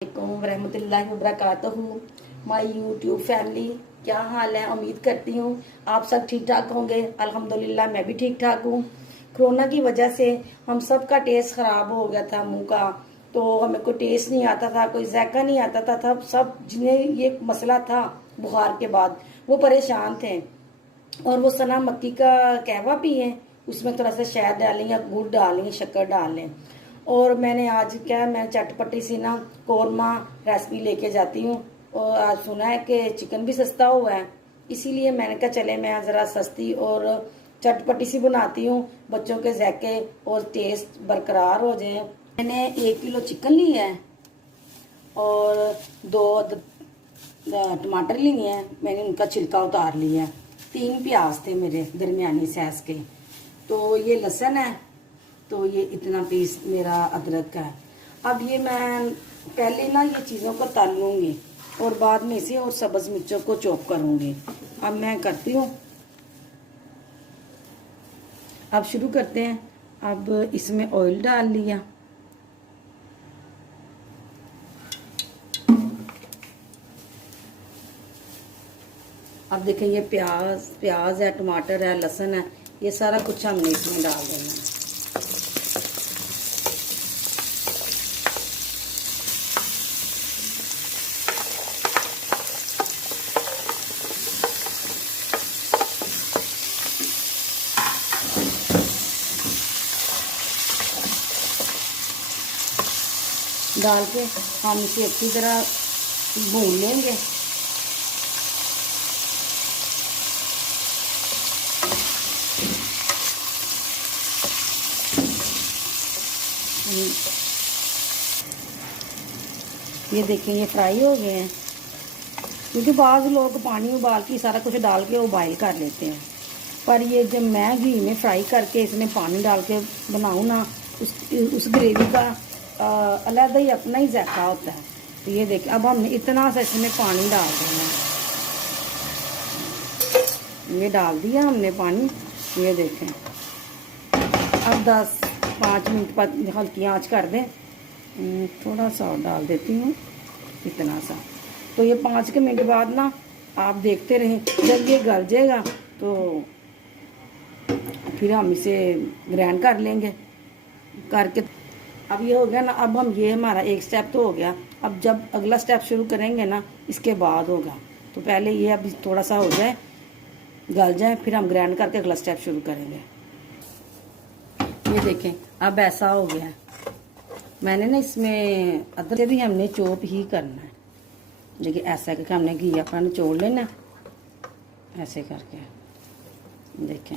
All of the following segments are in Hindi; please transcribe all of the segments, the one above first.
वालेकुम रहमतुल्लाहि वबरकातुहू। माय यूट्यूब फैमिली, क्या हाल है? उम्मीद करती हूँ आप सब ठीक ठाक होंगे। अल्हम्दुलिल्लाह मैं भी ठीक ठाक हूँ। कोरोना की वजह से हम सब का टेस्ट खराब हो गया था मुंह का, तो हमें कोई टेस्ट नहीं आता था, कोई जायका नहीं आता था। तब सब जिन्हें ये मसला था बुखार के बाद वो परेशान थे और वो सना मक्की का कहवा पिए, उसमें थोड़ा सा शहद डालें या गुड़ डालें, शक्कर डाल लें। और मैंने आज क्या, मैं चटपटी सी ना कौरमा रेसिपी लेके जाती हूँ। और आज सुना है कि चिकन भी सस्ता हुआ है, इसीलिए मैंने कहा चले मैं ज़रा सस्ती और चटपटी सी बनाती हूँ, बच्चों के जायके और टेस्ट बरकरार हो जाए। मैंने 1 किलो चिकन लिया है और 2 टमाटर लिए हैं, मैंने उनका छिलका उतार लिया है। 3 प्याज थे मेरे दरमियानी साइज के। तो ये लहसुन है, तो ये इतना पीस मेरा अदरक का है। अब ये मैं पहले ना ये चीज़ों को तल लूँगी और बाद में इसे और सब्ज मिर्चों को चॉप करूँगी। अब मैं करती हूँ, अब शुरू करते हैं। अब इसमें ऑयल डाल लिया, अब देखें ये प्याज है, टमाटर है, लहसुन है, ये सारा कुछ हमने इसमें डाल देना है। डाल के हम इसे अच्छी तरह भून लेंगे। ये देखें ये फ्राई हो गए हैं, क्योंकि बाज़ लोग पानी उबाल के सारा कुछ डाल के उबाइल कर लेते हैं, पर ये जब मैं घी में फ्राई करके इसमें पानी डाल के बनाऊँ ना, उस ग्रेवी का अलग ही अपना ही जायका होता है। तो ये देखें अब हमने इतना सा इसमें पानी डाल देना है। ये डाल दिया हमने पानी, ये देखें। अब 5 मिनट बाद हल्की आंच कर दें, थोड़ा सा और डाल देती हूँ, इतना सा। तो ये 5 के मिनट बाद ना आप देखते रहें, जब ये गल जाएगा तो फिर हम इसे ग्राइंड कर लेंगे करके। अब ये हो गया ना, अब हम ये हमारा एक स्टेप तो हो गया। अब जब अगला स्टेप शुरू करेंगे ना, इसके बाद होगा। तो पहले ये अब थोड़ा सा हो जाए, गल जाए, फिर हम ग्राइंड करके अगला स्टेप शुरू करेंगे। ये देखें अब ऐसा हो गया है। मैंने ना इसमें अदरक भी हमने चॉप ही करना है, देखिए ऐसा करके हमने घी अपना निचोड़ लेना, ऐसे करके देखें।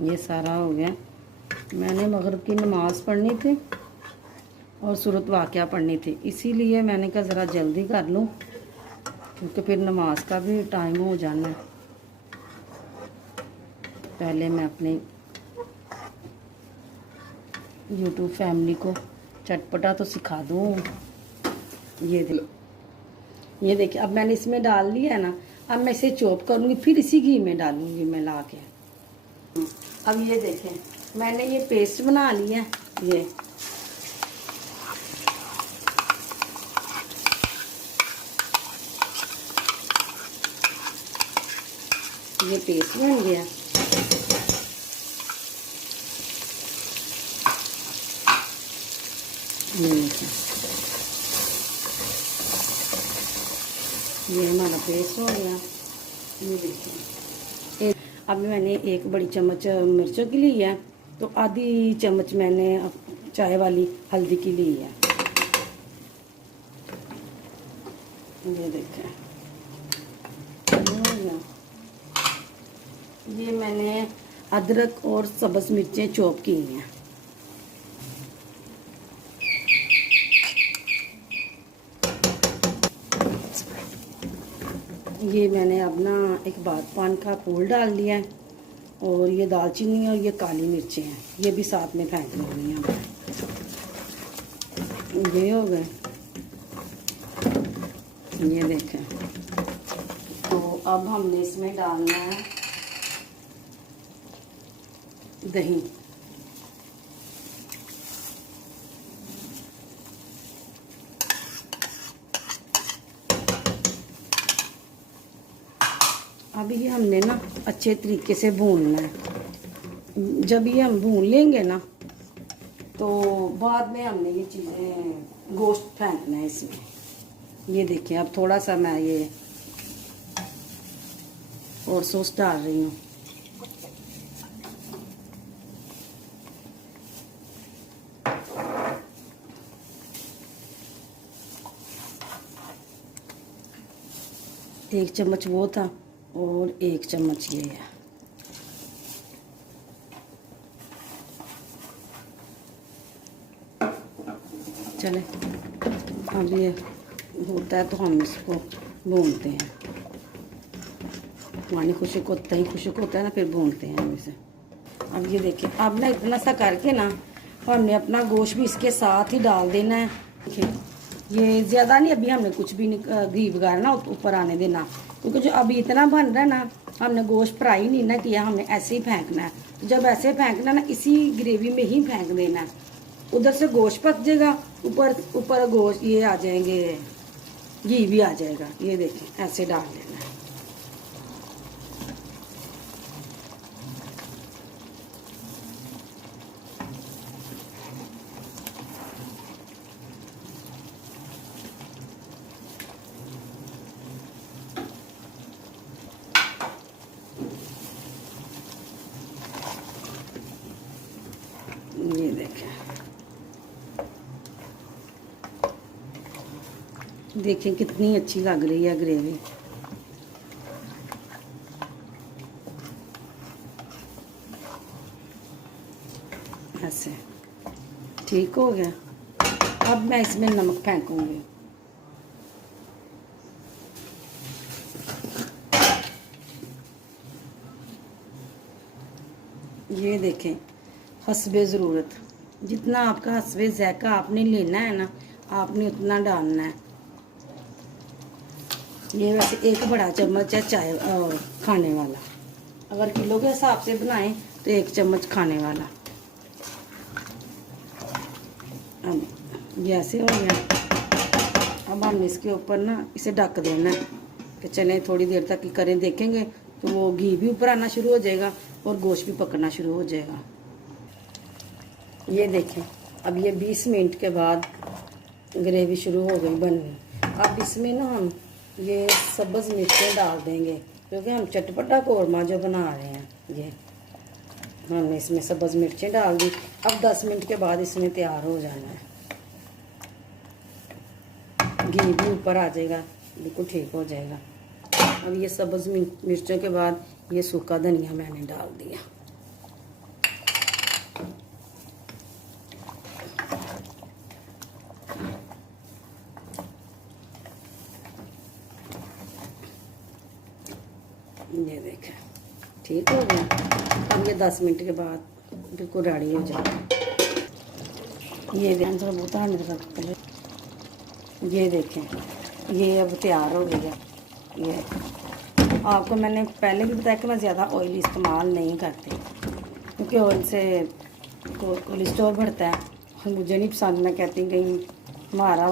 ये सारा हो गया। मैंने मगरिब की नमाज़ पढ़नी थी और सूरत वाक़या पढ़नी थी, इसीलिए मैंने कहा ज़रा जल्दी कर लूँ, क्योंकि फिर नमाज का भी टाइम हो जाना है। पहले मैं अपने यूट्यूब फैमिली को चटपटा तो सिखा दूँ। ये देखिए अब मैंने इसमें डाल लिया है ना। अब मैं इसे चॉप करूँगी, फिर इसी घी में डालूँगी मैं ला के। अब ये देखें मैंने ये पेस्ट बना लिया है, ये पेस्ट बन गया। ये हमारा पेस्ट हो गया। ये देखिए अब मैंने 1 बड़ी चम्मच मिर्चों की ली है, तो आधी चम्मच मैंने चाय वाली हल्दी की ली है। ये देखें ये मैंने अदरक और सब्ज़ मिर्चें चॉप की हैं। ये मैंने अपना एक बात पान का फूल डाल लिया है। और ये दालचीनी और ये काली मिर्चें हैं, ये भी साथ में फेंक लूँगी हैं। ये हो गए, ये देखें। तो अब हमने इसमें डालना है दही। अब ये हमने ना अच्छे तरीके से भूनना है। जब ये हम भून लेंगे ना तो बाद में हमने ये चीज़ें गोश्त फेंकना है इसमें। ये देखिए, अब थोड़ा सा मैं ये और सॉस डाल रही हूँ। एक चम्मच वो था और 1 चम्मच ये है। चले, अब ये होता है तो हम इसको भूनते हैं। पानी खुशक होता है ना, फिर भूनते हैं हम इसे। अब ये देखिए, अब ना इतना सा करके ना हमने अपना गोश्त भी इसके साथ ही डाल देना है। देखिए, ये ज़्यादा नहीं, अभी हमने कुछ भी घी वगैरह ना ऊपर आने देना, क्योंकि जो अभी इतना बन रहा है ना, हमने गोश्त फ्राई नहीं ना किया, हमने ऐसे ही फेंकना है। तो जब ऐसे फेंकना ना, इसी ग्रेवी में ही फेंक देना है। उधर से गोश्त पक जाएगा, ऊपर गोश्त ये आ जाएंगे, घी भी आ जाएगा। ये देखिए, ऐसे डाल देना है। ये देखें कितनी अच्छी लग रही है ग्रेवी। ऐसे ठीक हो गया। अब मैं इसमें नमक फेंकूंगी। ये देखें, हस्बे ज़रूरत, जितना आपका हस्बे ज़ायका आपने लेना है ना, आपने उतना डालना है। ये वैसे 1 बड़ा चम्मच है चाय खाने वाला। अगर किलो के हिसाब से बनाएं तो 1 चम्मच खाने वाला। अब ये ऐसे हो गया। अब हम इसके ऊपर ना इसे ढक देना है कि चलें थोड़ी देर तक करें, देखेंगे तो वो घी भी ऊपर आना शुरू हो जाएगा और गोश्त भी पकना शुरू हो जाएगा। ये देखें, अब ये 20 मिनट के बाद ग्रेवी शुरू हो गई बननी। अब इसमें ना हम ये सब्ज़ मिर्चें डाल देंगे, क्योंकि हम चटपटा कौरमा जो बना रहे हैं, ये हमने इसमें सब्ज़ मिर्चें डाल दी। अब 10 मिनट के बाद इसमें तैयार हो जाना है। घी भी ऊपर आ जाएगा, बिल्कुल ठीक हो जाएगा। अब ये सब्ज़ मिर्चों के बाद ये सूखा धनिया मैंने डाल दिया। ये देखें, ठीक हो गया। अब ये 10 मिनट के बाद बिल्कुल रेडी हो जाएगा। ये ये देखें, ये अब तैयार हो गया। ये आपको मैंने पहले भी बताया कि मैं ज़्यादा ऑयल इस्तेमाल नहीं करती, क्योंकि ऑयल से कोलेस्ट्रॉल बढ़ता है। मुझे नहीं पसंद, मैं कहती हूँ कहीं हमारा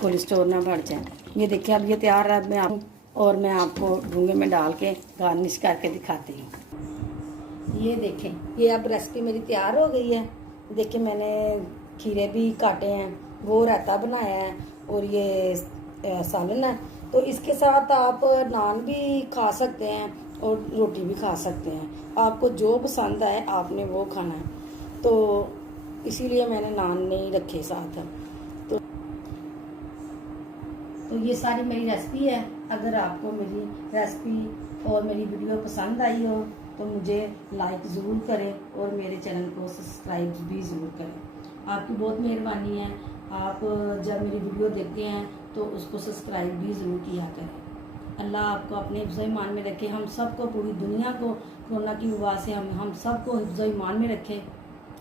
कोलेस्ट्रॉल ना बढ़ जाए। ये देखिए, अब ये तैयार है। मैं आपको डूंगे में डाल के गार्निश करके दिखाती हूँ। ये देखें, ये अब रेसिपी मेरी तैयार हो गई है। देखिए, मैंने खीरे भी काटे हैं, वो रायता बनाया है और ये सालन है। तो इसके साथ आप नान भी खा सकते हैं और रोटी भी खा सकते हैं। आपको जो पसंद आए आपने वो खाना है, तो इसीलिए मैंने नान नहीं रखे साथ। तो ये सारी मेरी रेसिपी है। अगर आपको मेरी रेसिपी और मेरी वीडियो पसंद आई हो तो मुझे लाइक ज़रूर करें और मेरे चैनल को सब्सक्राइब भी ज़रूर करें। आपकी बहुत मेहरबानी है। आप जब मेरी वीडियो देखते हैं तो उसको सब्सक्राइब भी ज़रूर किया करें। अल्लाह आपको अपने हिफ्ज़ ईमान में रखे, हम सबको, पूरी दुनिया को कोरोना की वबा से हम सबको हिफ्ज़ ईमान में रखे।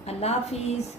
अल्लाह हाफिज़।